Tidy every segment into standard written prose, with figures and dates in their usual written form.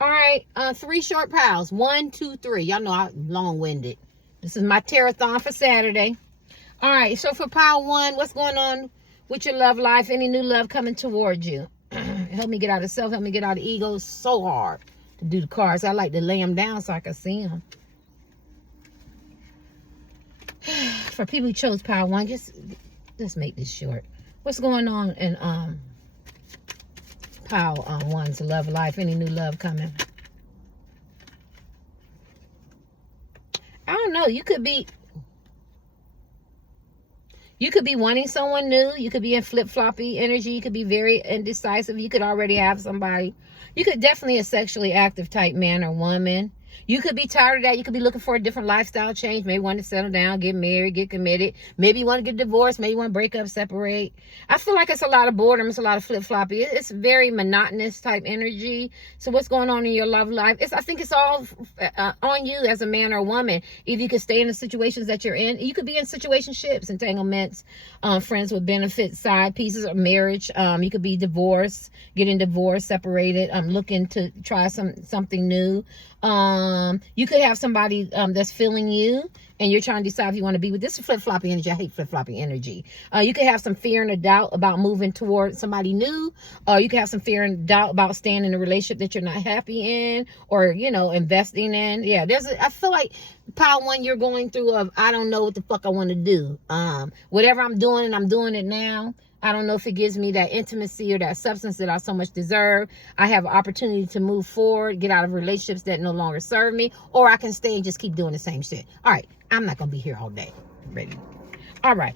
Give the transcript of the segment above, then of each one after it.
All right, 3 short piles. 1, 2, 3. Y'all know I'm long-winded. This is my Tarot-thon for Saturday. All right, so for pile 1, what's going on with your love life? Any new love coming towards you? Help me get out of self. Help me get out of ego. It's so hard to do the cards. I like to lay them down so I can see them. For people who chose pile 1, let's make this short. What's going on in pile 1's love life? Any new love coming? I don't know. You could be wanting someone new. You could be in flip-floppy energy. You could be very indecisive. You could already have somebody. You could definitely a sexually active type man or woman. You could be tired of that. You could be looking for a different lifestyle change. Maybe want to settle down, get married, get committed. Maybe you want to get divorced. Maybe you want to break up, separate. I feel like it's a lot of boredom. It's a lot of flip-floppy. It's very monotonous type energy. So what's going on in your love life? I think it's all on you as a man or woman. Either you could stay in the situations that you're in. You could be in situationships, entanglements, friends with benefits, side pieces, or marriage. You could be divorced, getting divorced, separated, looking to try something new. You could have somebody that's feeling you and you're trying to decide if you want to be with this flip-floppy energy. I hate flip-floppy energy. You could have some fear and a doubt about moving toward somebody new. You could have some fear and doubt about staying in a relationship that you're not happy in, or investing in. Yeah, I feel like pile 1, you're going through I don't know what the fuck I want to do. Whatever I'm doing, and I'm doing it now. I don't know if it gives me that intimacy or that substance that I so much deserve. I have an opportunity to move forward, get out of relationships that no longer serve me, or I can stay and just keep doing the same shit. All right, I'm not gonna be here all day. Ready? All right.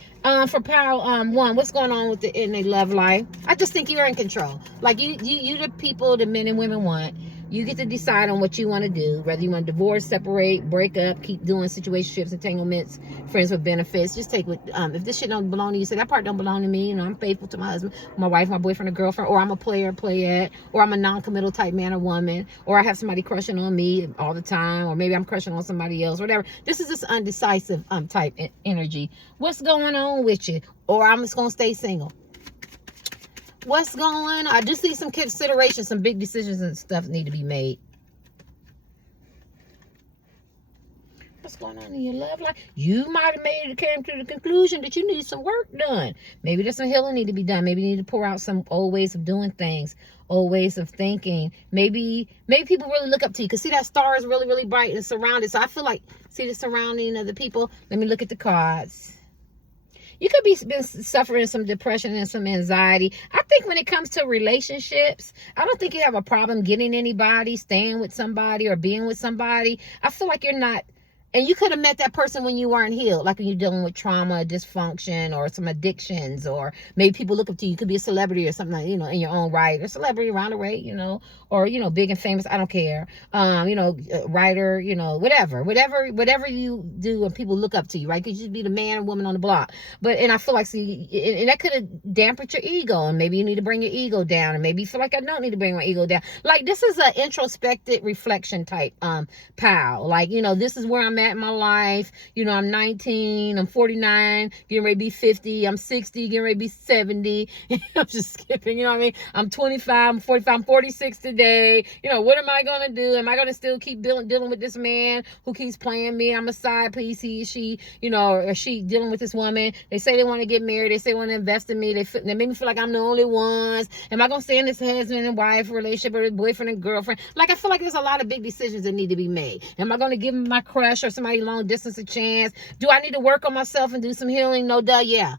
For pile 1, what's going on in their love life? I just think you're in control. Like you the people the men and women want. You get to decide on what you want to do, whether you want to divorce, separate, break up, keep doing situationships, entanglements, friends with benefits. Just take what, if this shit don't belong to you, say that part don't belong to me. I'm faithful to my husband, my wife, my boyfriend, or girlfriend, or I'm a player, playette, or I'm a non-committal type man or woman, or I have somebody crushing on me all the time, or maybe I'm crushing on somebody else, whatever. This is this undecisive type energy. What's going on with you? Or I'm just going to stay single. What's going on? I just see some consideration, some big decisions and stuff need to be made. What's going on in your love life? You might have came to the conclusion that you need some work done. Maybe there's some healing need to be done. Maybe you need to pour out some old ways of doing things, old ways of thinking. Maybe people really look up to you. Because see, that star is really, really bright and surrounded. So I feel like, see the surrounding of the people. Let me look at the cards. You could be been suffering some depression and some anxiety. I think when it comes to relationships, I don't think you have a problem getting anybody, staying with somebody, or being with somebody. I feel like you're not. And you could have met that person when you weren't healed, like when you're dealing with trauma, dysfunction, or some addictions, or maybe people look up to you. You could be a celebrity or something like, in your own right, or celebrity around the way, or, big and famous. I don't care. Writer, whatever you do and people look up to you, right? Because you be the man or woman on the block. And I feel like, and that could have dampened your ego, and maybe you need to bring your ego down, and maybe you feel like I don't need to bring my ego down. Like, this is an introspective reflection type, pal. Like, this is where I'm at in my life. I'm 19, I'm 49, getting ready to be 50, I'm 60, getting ready to be 70. I'm just skipping, you know what I mean? I'm 25, I'm 45, I'm 46 today. What am I going to do? Am I going to still keep dealing with this man who keeps playing me? I'm a side piece, he, she, or she dealing with this woman. They say they want to get married. They say they want to invest in me. They make me feel like I'm the only ones. Am I going to stay in this husband and wife relationship, or boyfriend and girlfriend? Like, I feel like there's a lot of big decisions that need to be made. Am I going to give my crush or somebody long distance a chance? Do I need to work on myself and do some healing? No, duh, yeah.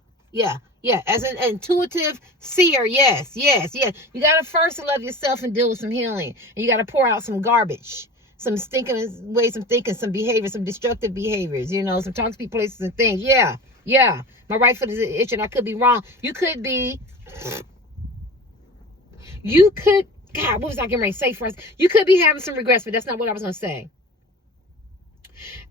As an intuitive seer, yes. You got to first love yourself and deal with some healing. And you got to pour out some garbage, some stinking ways of thinking, some behaviors, some destructive behaviors, some toxic places and things. Yeah. My right foot is itching. I could be wrong. God, what was I getting ready to say first? You could be having some regrets, but that's not what I was going to say.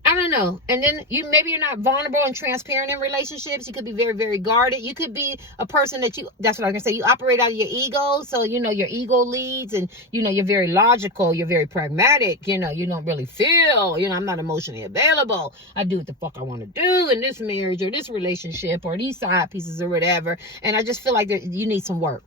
I don't know. And then maybe you're not vulnerable and transparent in relationships. You could be very, very guarded. You could be a person that's what I was going to say. You operate out of your ego. So, your ego leads, and, you're very logical. You're very pragmatic. You don't really feel, I'm not emotionally available. I do what the fuck I want to do in this marriage or this relationship or these side pieces or whatever. And I just feel like you need some work.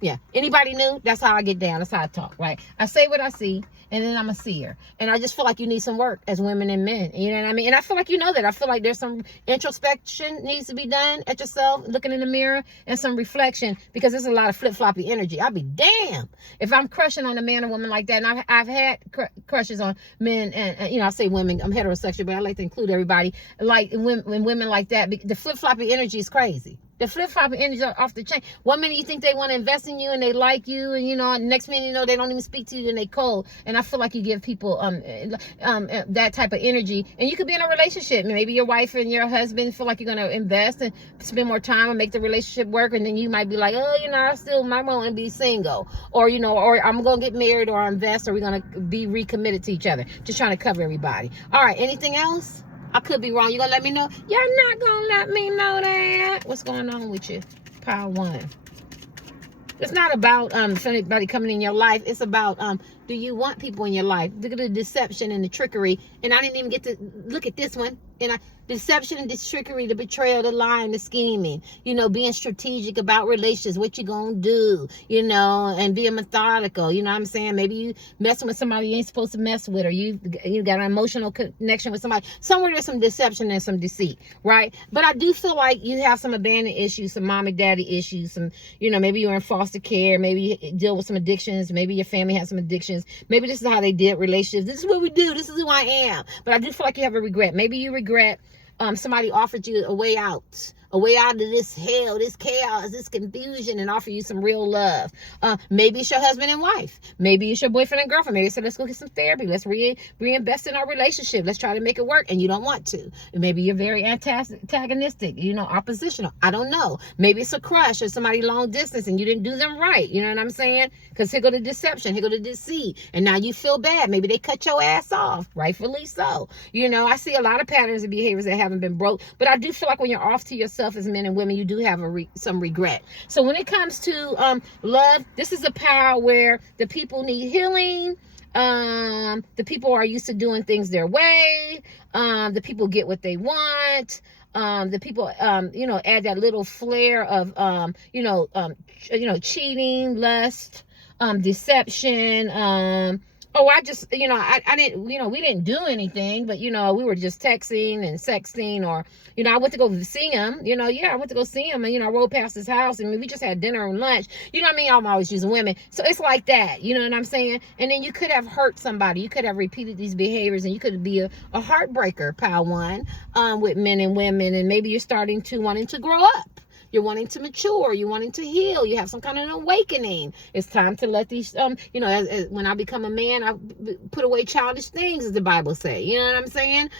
Yeah. Anybody new? That's how I get down. That's how I talk, right? I say what I see, and then I'm a seer. And I just feel like you need some work as women and men. You know what I mean? And I feel like you know that. I feel like there's some introspection needs to be done at yourself, looking in the mirror, and some reflection, because there's a lot of flip-floppy energy. I'll be damned if I'm crushing on a man or woman like that. And I've had crushes on men, and you know, I say women. I'm heterosexual, but I like to include everybody. Like when women like that, the flip-floppy energy is crazy. The flip-flopping energy off the chain. One minute you think they want to invest in you and they like you, and you know, next minute you know they don't even speak to you and they cold. And I feel like you give people that type of energy. And you could be in a relationship. Maybe your wife and your husband feel like you're gonna invest and spend more time and make the relationship work, and then you might be like, oh, you know, I still might want to be single, or you know, or I'm gonna get married or invest, or we're gonna be recommitted to each other. Just trying to cover everybody. All right, anything else? I could be wrong. You gonna let me know? You're not gonna let me know that. What's going on with you? Pile 1. It's not about anybody coming in your life. It's about do you want people in your life? Look at the deception and the trickery. And I didn't even get to look at this one. And deception and the trickery, the betrayal, the lying, the scheming. You know, being strategic about relationships, what you gonna do, you know, and being methodical. You know what I'm saying? Maybe you messing with somebody you ain't supposed to mess with, or you got an emotional connection with somebody. Somewhere there's some deception and some deceit, right? But I do feel like you have some abandonment issues, some mom and daddy issues, some, you know, maybe you're in foster care, maybe you deal with some addictions, maybe your family has some addictions, maybe this is how they did relationships. This is what we do. This is who I am. But I do feel like you have a regret. Maybe you regret somebody offered you a way out of this hell, this chaos, this confusion, and offer you some real love. Maybe it's your husband and wife. Maybe it's your boyfriend and girlfriend. Maybe they said, let's go get some therapy. Let's reinvest in our relationship. Let's try to make it work. And you don't want to. And maybe you're very antagonistic, you know, oppositional. I don't know. Maybe it's a crush or somebody long distance and you didn't do them right. You know what I'm saying? Because here go the deception. Here go the deceit. And now you feel bad. Maybe they cut your ass off. Rightfully so. You know, I see a lot of patterns and behaviors that haven't been broke. But I do feel like when you're off to yourself as men and women, you do have some regret. So when it comes to love, this is a power where the people need healing. The people are used to doing things their way. The people get what they want. The people, you know, add that little flair of, cheating, lust, deception, oh, I just, you know, I didn't, you know, we didn't do anything, but, you know, we were just texting and sexting, or, you know, I went to go see him, you know, I went to go see him, and, you know, I rode past his house, and we just had dinner and lunch, you know what I mean? I'm always using women. So it's like that, you know what I'm saying? And then you could have hurt somebody. You could have repeated these behaviors, and you could be a heartbreaker, pile 1, with men and women, and maybe you're wanting to grow up. You're wanting to mature. You're wanting to heal. You have some kind of an awakening. It's time to let these, you know, as when I become a man, I put away childish things, as the Bible say. You know what I'm saying?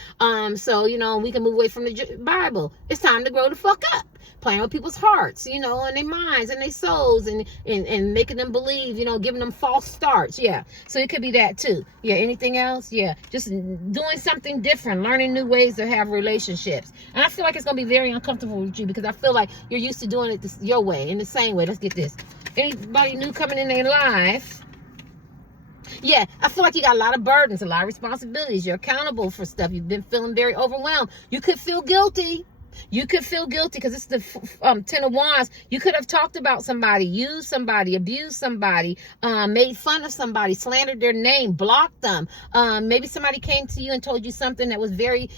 So, you know, we can move away from the Bible. It's time to grow the fuck up. Playing with people's hearts, you know, and their minds and their souls, and making them believe, you know, giving them false starts. Yeah. So it could be that too. Yeah. Anything else? Yeah. Just doing something different, learning new ways to have relationships. And I feel like it's going to be very uncomfortable with you, because I feel like you're used to doing it your way, in the same way. Let's get this. Anybody new coming in their life? Yeah, I feel like you got a lot of burdens, a lot of responsibilities. You're accountable for stuff. You've been feeling very overwhelmed. You could feel guilty. You could feel guilty because it's the 10 of Wands. You could have talked about somebody, used somebody, abused somebody, made fun of somebody, slandered their name, blocked them. Maybe somebody came to you and told you something that was very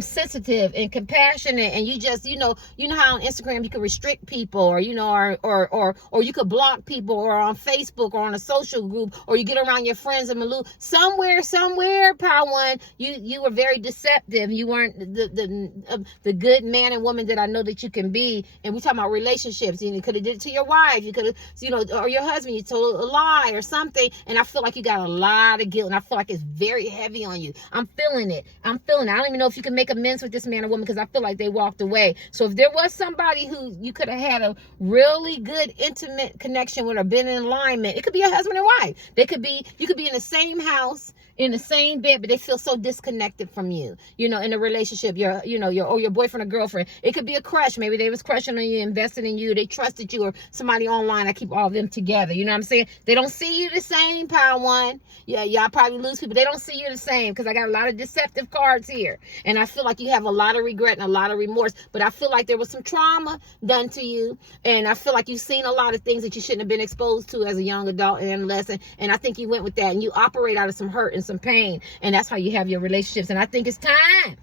sensitive and compassionate, and you just, you know how on Instagram you could restrict people, or, you know, or you could block people, or on Facebook, or on a social group, or you get around your friends and Malou. Somewhere, Power One, you were very deceptive. You weren't the good man and woman that I know that you can be. And we talking about relationships. You could have did it to your wife. You could have, you know, or your husband. You told a lie or something. And I feel like you got a lot of guilt. And I feel like it's very heavy on you. I'm feeling it. I don't even know if you can make amends with this man or woman, because I feel like they walked away. So if there was somebody who you could have had a really good intimate connection with, or been in alignment, it could be a husband and wife. You could be in the same house, in the same bed, but they feel so disconnected from you, in a relationship, your boyfriend or girlfriend. It could be a crush. Maybe they was crushing on you, investing in you. They trusted you, or somebody online. I keep all of them together. You know what I'm saying? They don't see you the same, Power One. Yeah, y'all probably lose people. They don't see you the same, because I got a lot of deceptive cards here. And I feel like you have a lot of regret and a lot of remorse, but I feel like there was some trauma done to you. And I feel like you've seen a lot of things that you shouldn't have been exposed to as a young adult and adolescent. And I think you went with that, and you operate out of some hurt and some pain, and that's how you have your relationships. And I think it's time.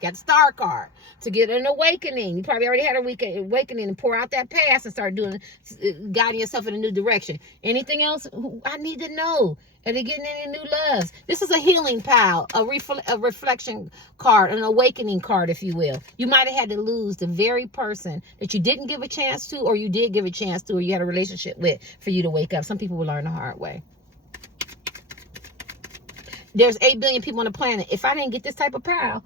Got the star card to get an awakening. You probably already had a awakening, and pour out that past and start guiding yourself in a new direction. Anything else I need to know? Are they getting any new loves? This is a healing pile, a reflection card, an awakening card, if you will. You might have had to lose the very person that you didn't give a chance to, or you did give a chance to, or you had a relationship with, for you to wake up. Some people will learn the hard way. There's 8 billion people on the planet. If I didn't get this type of pile,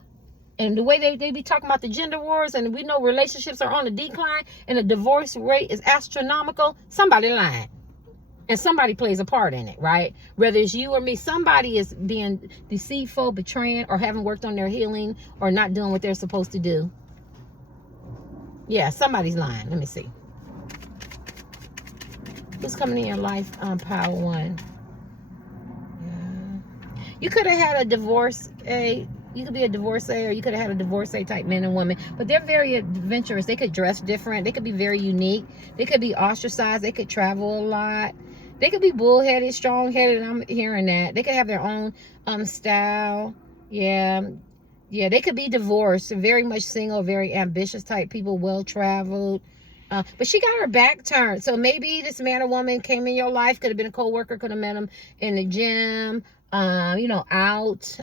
and the way they be talking about the gender wars, and we know relationships are on the decline, and the divorce rate is astronomical, somebody lying. And somebody plays a part in it, right? Whether it's you or me, somebody is being deceitful, betraying, or haven't worked on their healing, or not doing what they're supposed to do. Yeah, somebody's lying. Let me see. Who's coming in your life? Power One. Yeah. You could have had a divorcee. You could be a divorcee, or you could have had a divorcee type man and woman. But they're very adventurous. They could dress different. They could be very unique. They could be ostracized. They could travel a lot. They could be bullheaded, strong-headed. I'm hearing that. They could have their own style. Yeah. They could be divorced, very much single, very ambitious type people, well-traveled. But she got her back turned. So maybe this man or woman came in your life. Could have been a co-worker. Could have met him in the gym. Out,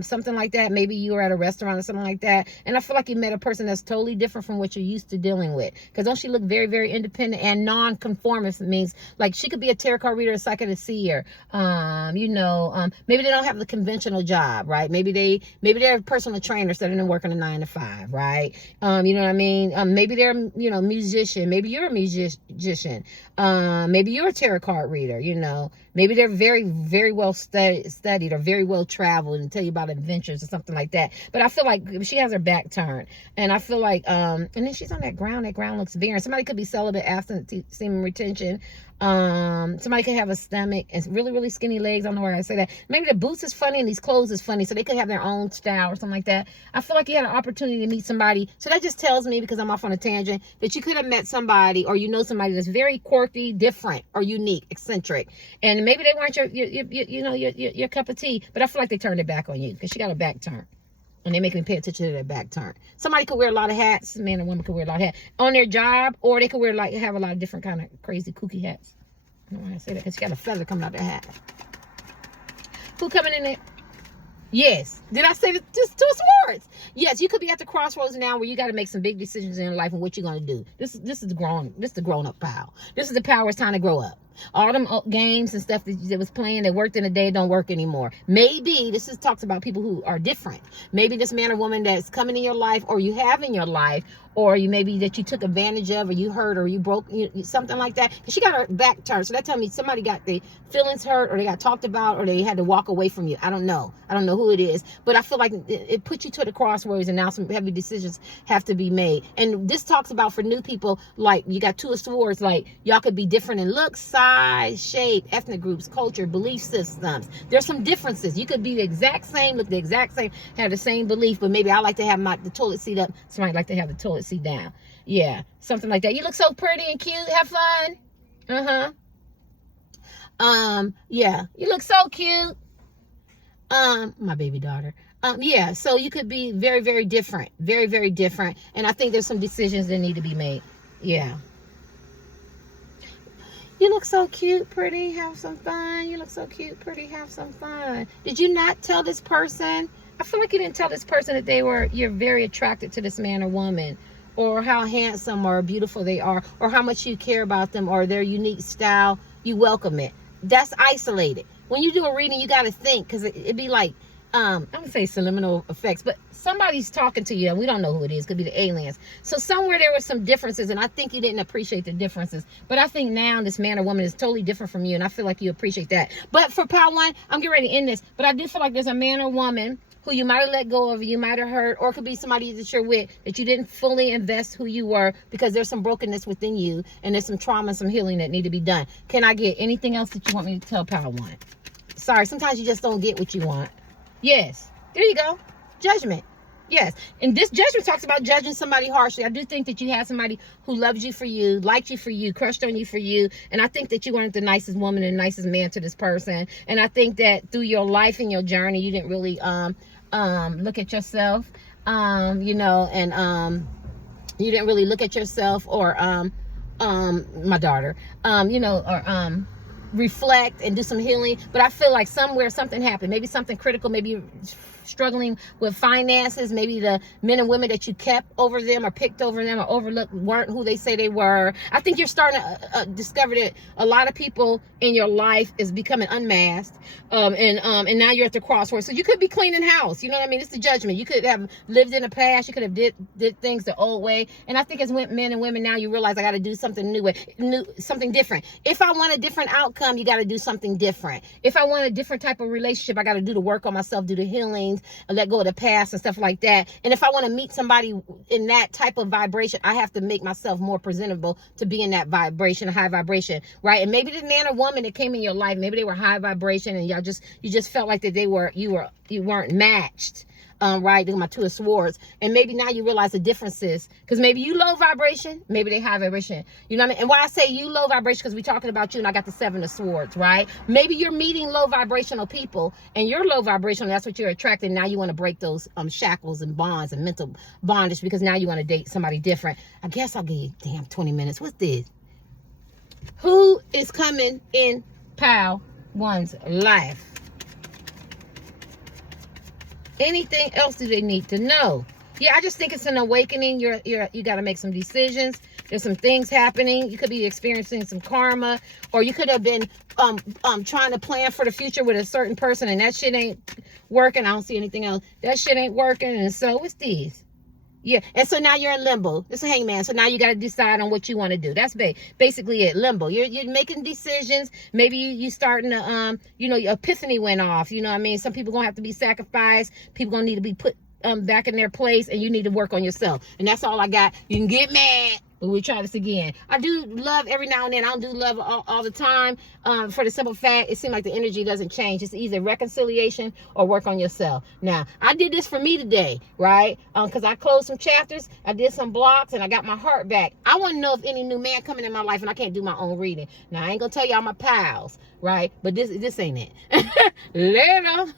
something like that. Maybe you were at a restaurant or something like that. And I feel like you met a person that's totally different from what you're used to dealing with. Because don't she look very, very independent and non-conformist? It means like she could be a tarot card reader, a psychic seer. Maybe they don't have the conventional job, right? Maybe they're a personal trainer instead of working a 9 to 5, right? You know what I mean? Maybe they're, musician. Maybe you're a musician. Maybe you're a tarot card reader, Maybe they're very, very well studied or very well traveled and tell you about adventures or something like that. But I feel like she has her back turned. And I feel like, and then she's on that ground. That ground looks barren. Somebody could be celibate, absent, semen retention. Somebody could have a stomach and really, really skinny legs. I don't know where I say that. Maybe the boots is funny and these clothes is funny. So they could have their own style or something like that. I feel like you had an opportunity to meet somebody. So that just tells me, because I'm off on a tangent, that you could have met somebody, or somebody that's very quirky, different, or unique, eccentric. And maybe they weren't your cup of tea, but I feel like they turned it back on you, because she got a back turn. And they make me pay attention to their back turn. Somebody could wear a lot of hats. Man and woman could wear a lot of hats on their job, or they could wear have a lot of different kind of crazy kooky hats. I don't know why I say that, because she got a feather coming out their hat. Who coming in there? Yes. Did I say that? Just 2 swords. Yes, you could be at the crossroads now where you got to make some big decisions in your life and what you're going to do. This is the grown up power. This is the power. It's time to grow up. All them games and stuff that was playing that worked in the day don't work anymore. Maybe this talks about people who are different. Maybe this man or woman that's coming in your life, or you have in your life, or you maybe that you took advantage of, or you hurt, or you broke, something like that. And she got her back turned. So that tells me somebody got their feelings hurt, or they got talked about, or they had to walk away from you. I don't know who it is, but I feel like it put you to the crossroads, and now some heavy decisions have to be made. And this talks about, for new people, like you got 2 of swords, like y'all could be different in looks, size, shape, ethnic groups, culture, belief systems. There's some differences. You could be the exact same, look the exact same, have the same belief, but maybe I like to have the toilet seat up. Somebody like to have the toilet seat down. Yeah, something like that. You look so pretty and cute. Have fun. Yeah, you look so cute. My baby daughter. Yeah, so you could be very, very different. Very, very different. And I think there's some decisions that need to be made. Yeah. You look so cute, pretty, have some fun. You look so cute, pretty, have some fun. Did you not tell this person? I feel like you didn't tell this person that you're very attracted to this man or woman, or how handsome or beautiful they are, or how much you care about them, or their unique style. You welcome it. That's isolated. When you do a reading, you got to think, because it'd be like, I'm gonna say subliminal effects, but somebody's talking to you and we don't know who it is. Could be the aliens. So somewhere there were some differences, and I think you didn't appreciate the differences. But I think now this man or woman is totally different from you, and I feel like you appreciate that. But for Pile 1, I'm getting ready to end this, but I do feel like there's a man or woman who you might have let go of, you might have hurt, or it could be somebody that you're with that you didn't fully invest who you were, because there's some brokenness within you and there's some trauma and some healing that need to be done. Can I get anything else that you want me to tell Pile 1? Sorry, sometimes you just don't get what you want. Yes, there you go. Judgment. Yes, and this judgment talks about judging somebody harshly. I do think that you had somebody who loved you for you, liked you for you, crushed on you for you, and I think that you weren't the nicest woman and nicest man to this person. And I think that through your life and your journey, you didn't really look at yourself, you know, and you didn't really look at yourself, or my daughter, you know, or reflect and do some healing. But I feel like somewhere something happened, maybe something critical, maybe you're struggling with finances, maybe the men and women that you kept over them or picked over them or overlooked weren't who they say they were. I think you're starting to discover that a lot of people in your life is becoming unmasked, and now you're at the crossroads. So you could be cleaning house, you know what I mean? It's the judgment. You could have lived in the past, you could have did things the old way. And I think as men and women now, you realize I got to do something something different. If I want a different outcome, you got to do something different. If I want a different type of relationship, I got to do the work on myself, do the healings, and let go of the past and stuff like that. And if I want to meet somebody in that type of vibration, I have to make myself more presentable to be in that vibration, high vibration, right? And maybe the man or woman that came in your life, maybe they were high vibration, and you just felt like that you weren't matched. Right, my 2 of Swords, and maybe now you realize the differences, because maybe you low vibration, maybe they high vibration, you know what I mean? And why I say you low vibration, because we're talking about you, and I got the 7 of Swords, right? Maybe you're meeting low vibrational people, and you're low vibrational, that's what you're attracting. Now you want to break those shackles and bonds and mental bondage, because now you want to date somebody different. I guess I'll give you 20 minutes. What's this? Who is coming in Pile 1's life? Anything else do they need to know? Yeah, I just think it's an awakening. You got to make some decisions. There's some things happening. You could be experiencing some karma, or you could have been trying to plan for the future with a certain person, and that shit ain't working. I don't see anything else. That shit ain't working, and so what's these? Yeah, and so now you're in limbo. It's a hangman. So now you got to decide on what you want to do. That's basically it. Limbo. You're making decisions. Maybe you starting to you know, your epiphany went off. You know what I mean? Some people gonna have to be sacrificed. People gonna need to be put back in their place, and you need to work on yourself. And that's all I got. You can get mad, but we'll try this again. I do love every now and then. I don't do love all the time, for the simple fact it seems like the energy doesn't change. It's either reconciliation or work on yourself. Now, I did this for me today, right? Because I closed some chapters, I did some blocks, and I got my heart back. I want to know if any new man coming in my life, and I can't do my own reading. Now, I ain't going to tell y'all my pals, right? But this ain't it. Later.